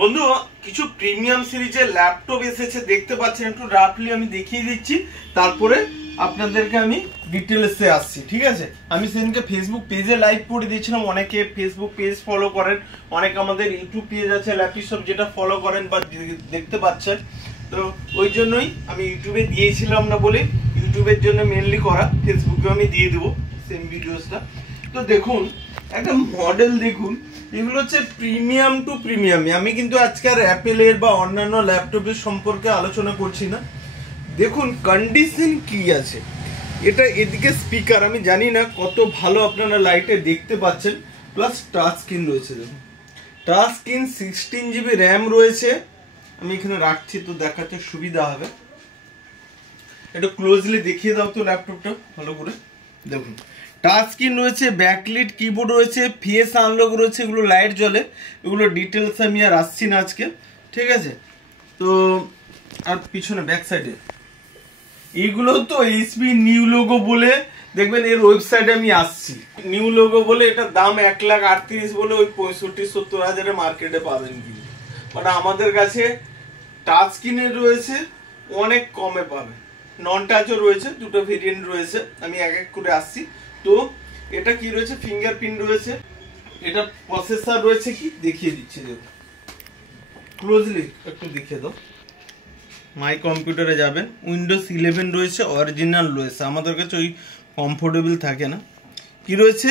বন্ধু কিছু প্রিমিয়াম সিরিজের ল্যাপটপ এসেছে, দেখতে পাচ্ছেন, একটু রাফলি আমি দেখিয়ে দিচ্ছি, তারপরে আপনাদেরকে আমি ডিটেলসে আসছি। ঠিক আছে, আমি সেদিনকে ফেসবুক পেজে লাইভ করে দিয়েছিলাম, অনেকে ফেসবুক পেজ ফলো করেন, অনেক আমাদের ইউটিউব পেজ আছে ল্যাপটপ যেটা ফলো করেন বা দেখতে পাচ্ছেন। তো ওই জন্যই আমি ইউটিউবে দিয়েছিলাম না বলে ইউটিউবের জন্য মেনলি করা, ফেসবুকে আমি দিয়ে দেবো সেম ভিডিওসটা। তো দেখুন একটা মডেল, দেখুন এগুলো হচ্ছে প্রিমিয়াম টু প্রিমিয়াম। আমি কিন্তু আজকে আর অ্যাপেলের বা অন্যান্য ল্যাপটপের সম্পর্কে আলোচনা করছি না। দেখুন কন্ডিশন কি আছে, এটা এদিকে স্পিকার, আমি জানি না কত ভালো আপনারা লাইটে দেখতে পাচ্ছেন, প্লাস টাচ স্ক্রিন রয়েছে। দেখুন টাচ স্ক্রিন, 16 GB র্যাম রয়েছে। আমি এখানে রাখছি তো দেখাতে সুবিধা হবে, একটু ক্লোজলি দেখিয়ে দাও তো ল্যাপটপটা ভালো করে। দেখুন টাচ স্ক্রিন রয়েছে, ব্যাকলিট কিবোর্ড রয়েছে, ফেস আনলক রয়েছে, এগুলো লাইট জ্বলে, এগুলো ডিটেলস আমি আর আসছি না আজকে। ঠিক আছে, তো আর পিছনে ব্যাক সাইডে এইগুলো তো এইচপি নিউ লোগো বলে, দেখবেন এর ওয়েবসাইটে আমি আসছি, নিউ লোগো বলে এটার দাম 1,38,000 বলে ওই 65-70 হাজারে মার্কেটে পাবেন। কিন্তু মানে আমাদের কাছে টাচ স্ক্রিনের রয়েছে, অনেক কমে পাবেন, নন টাচও রয়েছে, দুটো ভেরিয়েন্ট রয়েছে, আমি এক এক করে আসছি। তো এটা কি রয়েছে, ফিঙ্গারপ্রিন্ট রয়েছে, এটা প্রসেসর রয়েছে, কি দেখিয়ে দিচ্ছি, দেখুন ক্লোজলি একটু দেখিয়ে দাও। মাই কম্পিউটারে যাবেন, উইন্ডোজ 11 রয়েছে, অরিজিনাল রয়েছে, আমাদের কাছে ওই কমফোর্টেবল থাকে না। কি রয়েছে,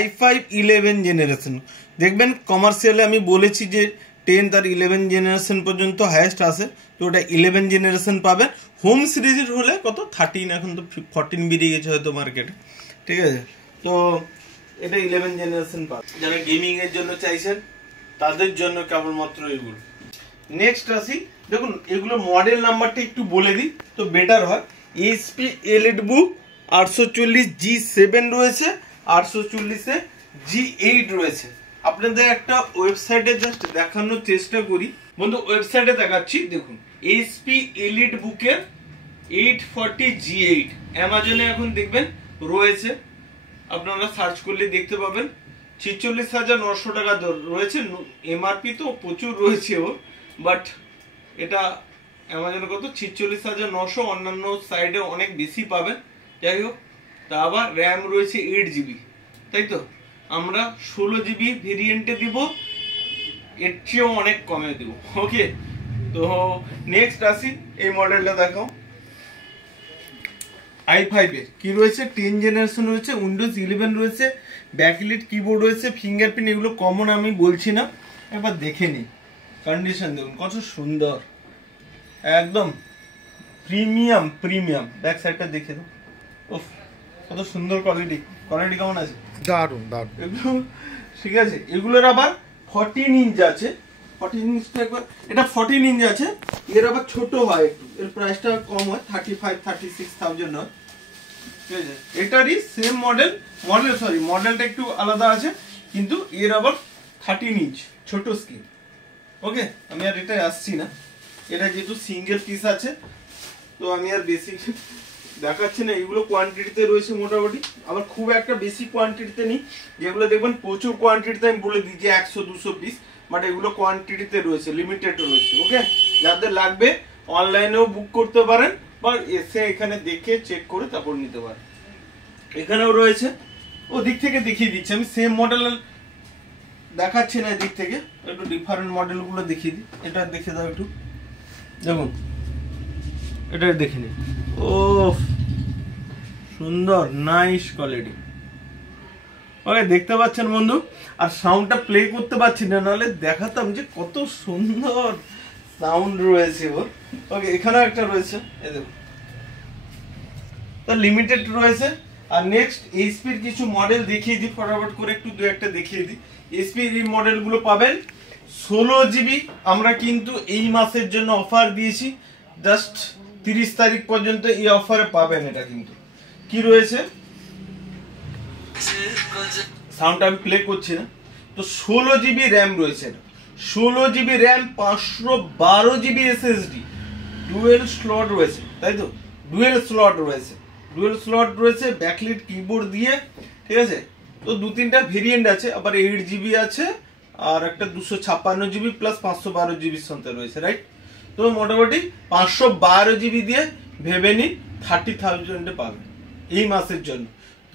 i5 11 জেনারেশন। দেখবেন কমার্শিয়ালে আমি বলেছি যে 10 আর 11 জেনারেশন পর্যন্ত হাইয়েস্ট আসে, তো ওটা 11 জেনারেশন পাবেন। হোম সিরিজের হলে কত 13, এখন তো 14 বেরিয়ে গেছে হয়তো মার্কেটে। ঠিক আছে, তো এটা 11 জেনারেশন পাবেন। যারা গেমিং এর জন্য চাইছেন তাদের জন্য কেবলমাত্র এগুলো। নেক্সট আসি, দেখুন এগুলো মডেল নাম্বারটা একটু বলে দিই তো বেটার হয়। এইচপি এলিটবুক 840 G7 রয়েছে, 840 G8 রয়েছে। আপনাদের একটা ওয়েবসাইটে জাস্ট দেখানোর চেষ্টা করি বন্ধু, ওয়েবসাইটে দেখাচ্ছি। দেখুন এইচপি এলিটবুকের 840 G8 অ্যামাজনে এখন দেখবেন রয়েছে, আপনারা সার্চ করলে দেখতে পাবেন। 46,900 টাকা রয়েছে, এমআরপি তো প্রচুর রয়েছে ওর, বাট এটা অ্যামাজনে কত 46,900, অন্যান্য সাইডে অনেক বেশি পাবেন। যাই হোক, তা আবার র্যাম রয়েছে 8 GB, তাই তো আমরা 16 GB ভেরিয়েন্টে দিব, এর চেয়েও অনেক কমে দিব। ওকে, তো নেক্সট আসি, এই মডেলটা দেখাও। i5 এর কি রয়েছে, 10 জেনারেশন রয়েছে, উইন্ডোজ 11 রয়েছে, ব্যাকলিট কিবোর্ড রয়েছে, ফিঙ্গারপ্রিন্ট, এগুলো কমন আমি বলছি না, একবার দেখে নিই। কন্ডিশন দেখুন কত সুন্দর, একদম প্রিমিয়াম প্রিমিয়াম। ব্যাক সাইডটা দেখে দাও, ওফ কত সুন্দর কোয়ালিটি, কোয়ালিটি কেমন আছে, দারুন দারুন এগুলো। ঠিক আছে, এগুলোর আবার 14 ইঞ্চ আছে, 14 ইঞ্চটা একবার, এটা 14 ইঞ্চ আছে, এর আবার ছোট হয় একটু, এর প্রাইসটা কম হয়, 35-36,000 হয়। ঠিক আছে, এটারই সেম মডেলটা একটু আলাদা আছে, কিন্তু এর আবার 13 ইঞ্চ ছোট স্ক্রিন। ওকে, আমি আর এটা আসছি না, এটা যেহেতু সিঙ্গেল পিস আছে তো আমি আর বেশি দেখাচ্ছি না। এগুলো কোয়ান্টিটিতে রয়েছে মোটামুটি, আবার খুব একটা বেশি কোয়ান্টিটিতে নেই, যেগুলো দেখবেন প্রচুর কোয়ান্টিটিতে আমি বলে দিই যে 100-200 পিস, বাট এগুলো কোয়ান্টিটিতে রয়েছে, লিমিটেড রয়েছে। ওকে, যাদের লাগবে অনলাইনেও বুক করতে পারেন বা এসে এখানে দেখে চেক করে তারপর নিতে পারেন। এখানেও রয়েছে, ও দিক থেকে দেখিয়ে দিচ্ছি, আমি সেম মডেল দেখাচ্ছি না, দিক থেকে একটু ডিফারেন্ট মডেলগুলো দেখিয়ে দিই। এটা দেখে দাও একটু, দেখুন এটা দেখে নিন, ও সুন্দর, নাইস কোয়ালিটি। ওকে, দেখতে পাচ্ছেন বন্ধু, আর সাউন্ডটা প্লে করতে পারছি না, নাহলে দেখাতাম যে কত সুন্দর সাউন্ড রয়েছে ওর। ওকে, এখানে একটা রয়েছে, এই দেখুন, তো লিমিটেড রয়েছে। আর নেক্সট এইচপির কিছু মডেল দেখিয়ে দিই ফটাফট করে, একটু দু একটা দেখিয়ে দিই। এইচপির এই মডেলগুলো পাবেন 16 GB। আমরা কিন্তু এই মাসের জন্য অফার দিয়েছি, জাস্ট 30 তারিখ পর্যন্ত এই অফারে পাবেন। এটা কিন্তু কি রয়েছে, সাউন্ডটা আমি প্লে করছি না, তো 16 GB র্যাম রয়েছে, 16 GB RAM, 512 GB SSD, dual slot রয়েছে, তাই তো ডুয়েল স্লট রয়েছে, ব্যাকলিট কিবোর্ড দিয়ে। ঠিক আছে, তো 2-3টা ভেরিয়েন্ট আছে, আবার 8 GB আছে, আর একটা 256 জিবি প্লাস 512 জিবির সাথে রয়েছে, রাইট? তো মোটামুটি 512 জিবি দিয়ে ভেবে নিন 30,000 পাবেন এই মাসের জন্য।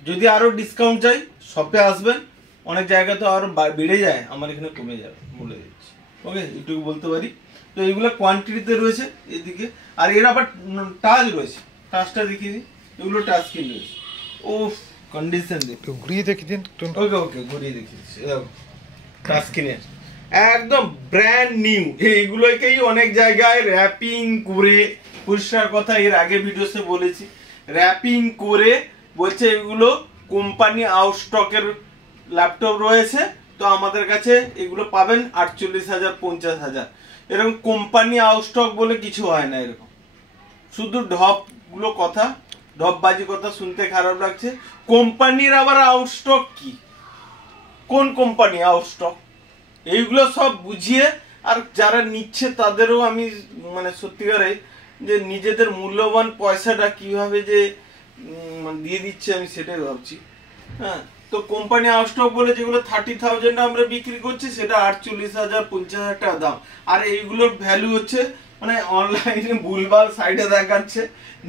যদি আরো ডিসকাউন্ট চাই শপে আসবেন, অনেক জায়গা তো আরো বেড়ে যায়, আমার এখানে কমে যাবে বলে দিচ্ছি। ওকে, এটুকু বলতে পারি। তো এগুলো কোয়ান্টিটিতে রয়েছে এদিকে, আর এর আবার টাচ রয়েছে, টাচটা দেখিয়ে দিই। এগুলো টাচ স্ক্রিন রয়েছে। ও কন্ডিশন দেখো, ঘুরিয়ে দেখিয়ে দিন। ওকে ওকে, ঘুরিয়ে দেখিয়ে দিচ্ছি। টাচ স্ক্রিনের একদম ব্র্যান্ড নিউ। এইগুলোকেই অনেক জায়গায় র্যাপিং করে, পরিষ্কার কথা এর আগে ভিডিওতে বলেছি, র্যাপিং করে বলছে এগুলো কোম্পানি আউট স্টকের ল্যাপটপ রয়েছে। তো আমাদের কাছে এগুলো পাবেন 48,000 50,000, এরকম কোম্পানি আউট স্টক বলে কিছু হয় না। এরকম শুধু ঢপগুলো কথা, ঢপবাজি কথা শুনতে খারাপ লাগছে। কোম্পানির আবার আউট স্টক কি, কোন কোম্পানি আউট স্টক, এইগুলো সব বুঝিয়ে। আর যারা নিচ্ছে তাদেরও আমি মানে সত্যিকারে যে নিজেদের মূল্যবান পয়সাটা কিভাবে যে দিয়ে দিচ্ছে আমি সেটাই ভাবছি। হ্যাঁ, তো কোম্পানি আউট স্টক বলে যেগুলো 30,000 আমরা বিক্রি করছি সেটা 48,000 50,000 টাকা দাম। আর এইগুলোর ভ্যালু হচ্ছে মানে অনলাইনে ভুলভাল সাইডে দেখাচ্ছে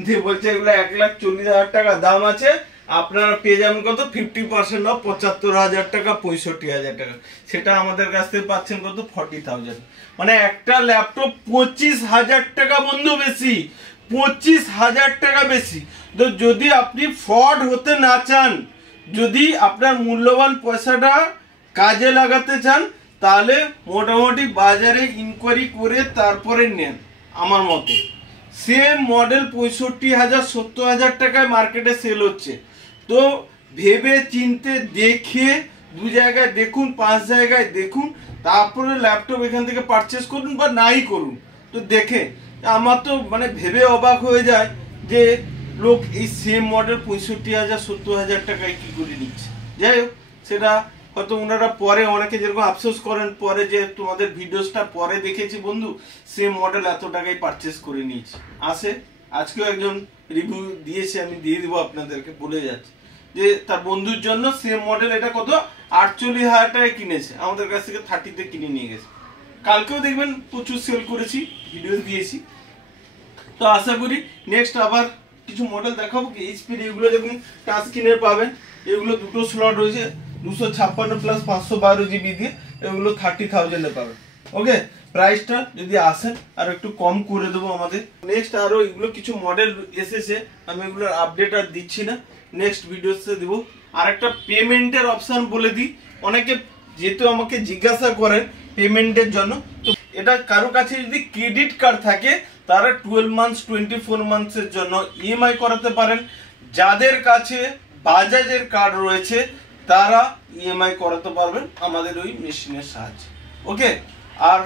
যে বলছে এগুলো 1,40,000 টাকা দাম আছে, আপনারা পেয়ে যাবেন কত 50% অফ 75,000 টাকা 65,000 টাকা। সেটা আমাদের কাছ থেকে পাচ্ছেন কত 40,000। মানে একটা ল্যাপটপ 25,000 টাকা বন্ধু বেশি, 25,000 টাকা বেশি। তো যদি আপনি ফ্রড হতে না চান, যদি আপনার মূল্যবান পয়সাটা কাজে লাগাতে চান, তাহলে মোটামুটি বাজারে ইনকোয়ারি করে তারপরে নেন। আমার মতে সেম মডেল 65,000 70,000 টাকায় মার্কেটে সেল হচ্ছে। তো ভেবে চিনতে দেখে 2 জায়গায় দেখুন, 5 জায়গায় দেখুন, তারপরে ল্যাপটপ এখান থেকে পারচেস করুন বা নাই করুন। তো দেখে আমার তো মানে ভেবে অবাক হয়ে যায় যে লোক এই সেম মডেল 65,000 70,000 টাকায় কি করে নিচ্ছে। যাই হোক, সেটা হয়তো ওনারা পরে অনেকে যেরকম আফসোস করেন পরে যে তোমাদের ভিডিওসটা পরে দেখেছি বন্ধু, সেম মডেল এত টাকায় পারচেস করে নিয়েছি। আসে আজকেও একজন রিভিউ দিয়েছে, আমি দিয়ে দিব আপনাদেরকে, বলে যাচ্ছে যে তার বন্ধুর জন্য সেম মডেল এটা কত 48,000 টাকায় কিনেছে, আমাদের কাছ থেকে 30-তে কিনে নিয়ে গেছে। কালকেও দেখবেন প্রচুর সেল করেছি, ভিডিও দিয়েছি। তো আশা করি নেক্সট আবার কিছু মডেল দেখাবো কি এইচপির। এগুলো দেখুন টাচ স্ক্রিনের পাবেন, এগুলো দুটো স্লট রয়েছে 256 প্লাস 512 জিবি দিয়ে, এগুলো 30,000 পাবেন। ওকে, প্রাইসটা যদি আসেন আর একটু কম করে দেবো আমাদের। নেক্সট আরো এগুলো কিছু মডেল এসেছে, আমি এগুলোর আপডেট আর দিচ্ছি না, নেক্সট ভিডিওতে দেবো। আর একটা পেমেন্টের অপশন বলে দিই, অনেকে যেহেতু আমাকে জিজ্ঞাসা করেন পেমেন্টের জন্য, তো এটা কারো কাছে যদি ক্রেডিট কার্ড থাকে তারা 12 মান্থস 24 মান্থসের জন্য ইএমআই করাতে পারেন। যাদের কাছে বাজাজের কার্ড রয়েছে তারা ইএমআই করাতে পারবেন আমাদের ওই মেশিনের সাহায্যে। ওকে, আর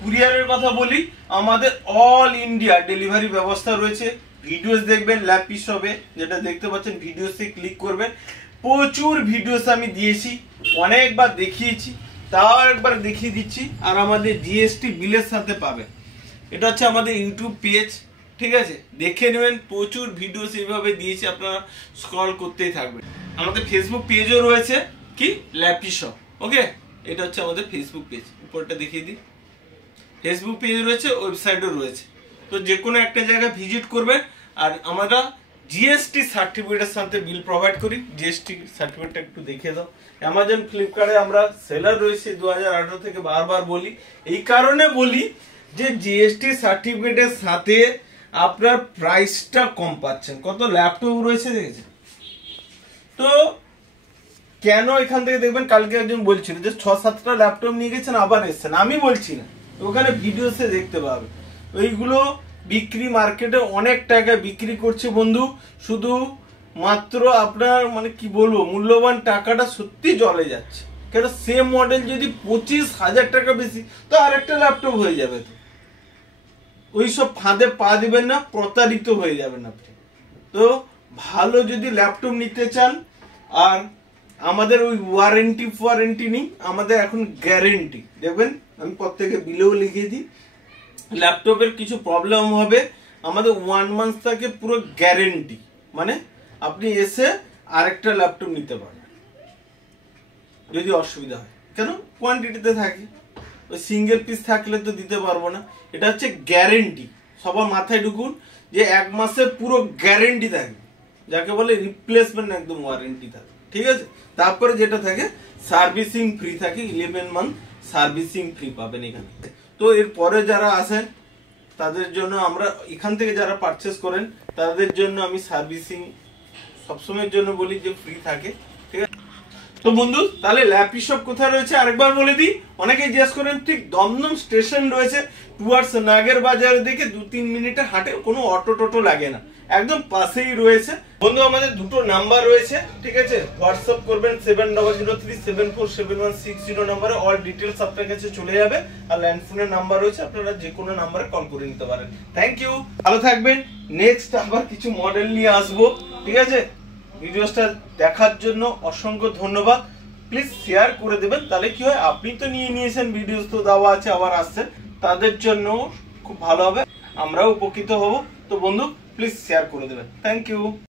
কুরিয়ারের কথা বলি, আমাদের অল ইন্ডিয়া ডেলিভারি ব্যবস্থা রয়েছে। ভিডিওস দেখবেন ল্যাপটপ শপে, যেটা দেখতে পাচ্ছেন ভিডিওসে ক্লিক করবেন, প্রচুর ভিডিওস আমি দিয়েছি, অনেকবার দেখিয়েছি, তাও একবার দেখিয়ে দিচ্ছি। আর আমাদের জিএসটি বিলের সাথে পাবেন, এটা হচ্ছে আমাদের ইউটিউব পেজ, ঠিক আছে, দেখে নেবেন, প্রচুর ভিডিওস এইভাবে দিয়েছি, আপনারা স্ক্রল করতেই থাকবেন। আমাদের ফেসবুক পেজও রয়েছে, কি ল্যাপটপ শপ। ওকে, এটা হচ্ছে আমাদের ফেসবুক পেজ, উপরটা দেখিয়ে দিই, ফেসবুক পেজ রয়েছে, ওয়েবসাইটও রয়েছে। তো যে কোনো একটা জায়গায় ভিজিট করবেন। আর আমরা জিএসটি সার্টিফিকেটের সাথে বিল প্রোভাইড করি, জিএসটি সার্টিফিকেটটা একটু দেখে দাও। অ্যামাজন ফ্লিপকার্টে আমরা সেলার রয়েছে 2018 থেকে, বারবার বলি, এই কারণে বলি যে জিএসটি সার্টিফিকেটের সাথে আপনার প্রাইসটা কম পাচ্ছেন। কত ল্যাপটপ রয়েছে দেখেছেন তো, কেন এখান থেকে দেখবেন কালকে একজন বলছিল যে 6-7টা ল্যাপটপ নিয়ে গেছেন আবার এসছেন, আমি বলছি না, ওখানে ভিডিওসে দেখতে পাবে। ওইগুলো বিক্রি মার্কেটে অনেক টাকা বিক্রি করছে বন্ধু, শুধু মাত্র আপনার মানে কি বলবো মূল্যবান টাকাটা সত্যি জলে যাচ্ছে। কেন সেম মডেল যদি 25,000 টাকা বেশি, তো আরেকটা ল্যাপটপ হয়ে যাবে। তো ওইসব ফাঁদে পা দিবেন না, প্রতারিত হয়ে যাবেন আপনি। তো ভালো যদি ল্যাপটপ নিতে চান, আর আমাদের ওই ওয়ারেন্টি নেই, আমাদের এখন গ্যারেন্টি। দেখবেন আমি প্রত্যেকে বিলেও লিখিয়ে দিই, ল্যাপটপের কিছু প্রবলেম হবে আমাদের 1 মান্থ থেকে পুরো গ্যারেন্টি, মানে আপনি এসে আরেকটা ল্যাপটপ নিতে পারবেন যদি অসুবিধা হয়। কেন? কোয়ান্টিটিতে থাকে, ওই সিঙ্গেল পিস থাকলে তো দিতে পারবো না। এটা হচ্ছে গ্যারেন্টি, সবার মাথায় ঢুকুন যে 1 মাসের পুরো গ্যারেন্টি থাকে, যাকে বলে রিপ্লেসমেন্ট, একদম ওয়ারেন্টি থাকে, ঠিক আছে। তারপরে যেটা থাকে সার্ভিসিং ফ্রি থাকে, 11 মান্থ সার্ভিসিং ফ্রি পাবেন এখানে। তো এরপরে যারা আসেন তাদের জন্য আমরা এখান থেকে যারা পারচেস করেন তাদের জন্য আমি সার্ভিসিং সবসময়ের জন্য বলি যে ফ্রি থাকে, ঠিক আছে। তো বন্ধু তাহলে ল্যাপি শপ কোথায় রয়েছে আরেকবার বলে দিই, অনেকেই জিজ্ঞেস করেন, ঠিক দমদম স্টেশন রয়েছে, টুয়ার্ডস নাগের বাজার থেকে 2-3 মিনিটে হাঁটে, কোনো অটো টোটো লাগে না, একদম পাশেই রয়েছে। বন্ধু আমাদের দুটো নাম্বার রয়েছে, ঠিক আছে, হোয়াটসঅ্যাপ করবেন 7003747160 নাম্বারে, অল ডিটেলস আপনার কাছে চলে যাবে। আর ল্যান্ডফোনের নাম্বার রয়েছে, আপনারা যে কোনো নাম্বারে কল করে নিতে পারেন। থ্যাংক ইউ, ভালো থাকবেন। নেক্সট আবার কিছু মডেল নিয়ে আসবো, ঠিক আছে। ভিডিওটা দেখার জন্য অসংখ্য ধন্যবাদ। প্লিজ শেয়ার করে দেবেন, তাহলে কি হয়, আপনি তো নিয়ে নিয়েছেন, ভিডিও তো দেওয়া আছে, আবার আসছে, তাদের জন্য খুব ভালো হবে, আমরাও উপকৃত হব। তো বন্ধু প্লিজ শেয়ার করে দেবেন। Thank you.